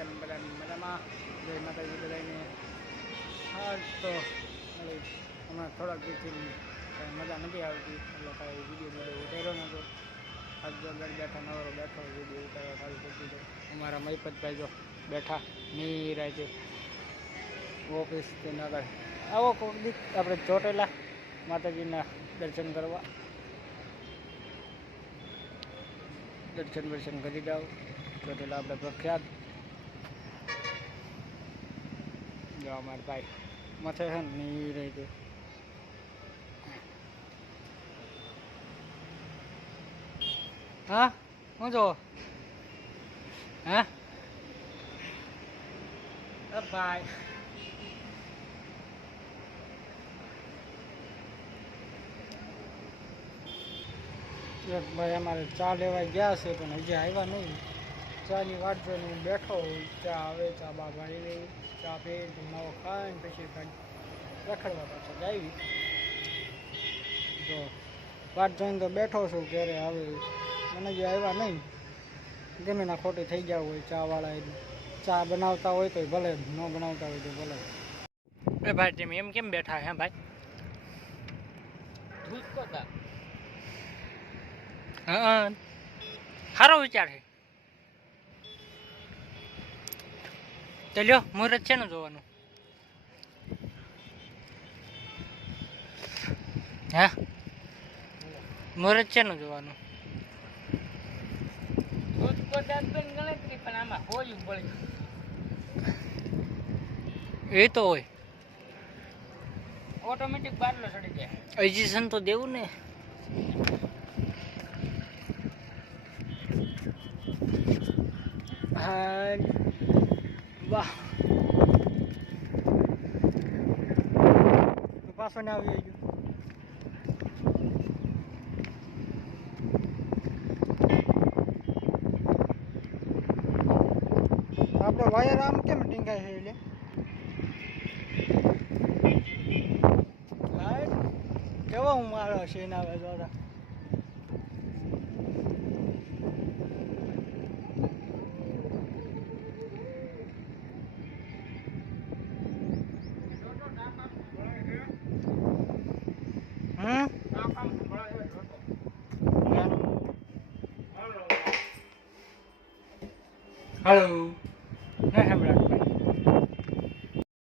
કેમ બધા મજામાં? જય માતાજી બધાને. હા તો હમણાં થોડાક દિવસથી મજા નથી આવતી એટલે કાંઈ વિડીયો ઉતાર્યો નહોતો. આજ જો ઘર બેઠા નવરો બેઠો વિડીયો ઉતારવા ચાલુ કરી દીધો. અમારા મહિપતભાઈ જો બેઠા નિરાંતે ઓફિસ તેના આગળ આવો કોક દી આપણે ચોટેલા માતાજીના દર્શન કરવા દર્શન કરી જાઓ. ચોટેલા આપણે પ્રખ્યાત જો અમારા ભાઈ મથે છે ને નિરાંતે હા શું જો હા ભાઈ એક ભાઈ અમારે ચા લેવા ગયા છે પણ હજી આવ્યા નહીં. ચાની વાટ જોઈને હું બેઠો હોઉં. ચા આવે ચા બા ભાઈ લઈ ચા પી નવો ખાઈને પછી રખડવા પાછળ આવી જો વાટ જોઈને તો બેઠો છું ક્યારે આવે. મને જે આવ્યા નહીં ગમે ના ખોટી થઈ ગયા હોય ચાવાળા એટલે ચા બનાવતા હોય તો ભલે ન બનાવતા હોય તો ભલે. એ ભાઈ તમે એમ કેમ બેઠા હે ભાઈ? હા સારો વિચાર છે. તો લ્યો મુહૂર્ત છે ને જોવાનું? હા મુહૂર્ત છે ને જોવાનું? એ તો હોય ઓટોમેટિક બારલો ચડી જાય. એજીશન તો દેવું ને. હા વાહ પાછો ને આવી ગયો. આપણે વાયર આમ કેમ ટીંગાય છે એટલે કેવો હું મારો છે એના દ્વારા Hello.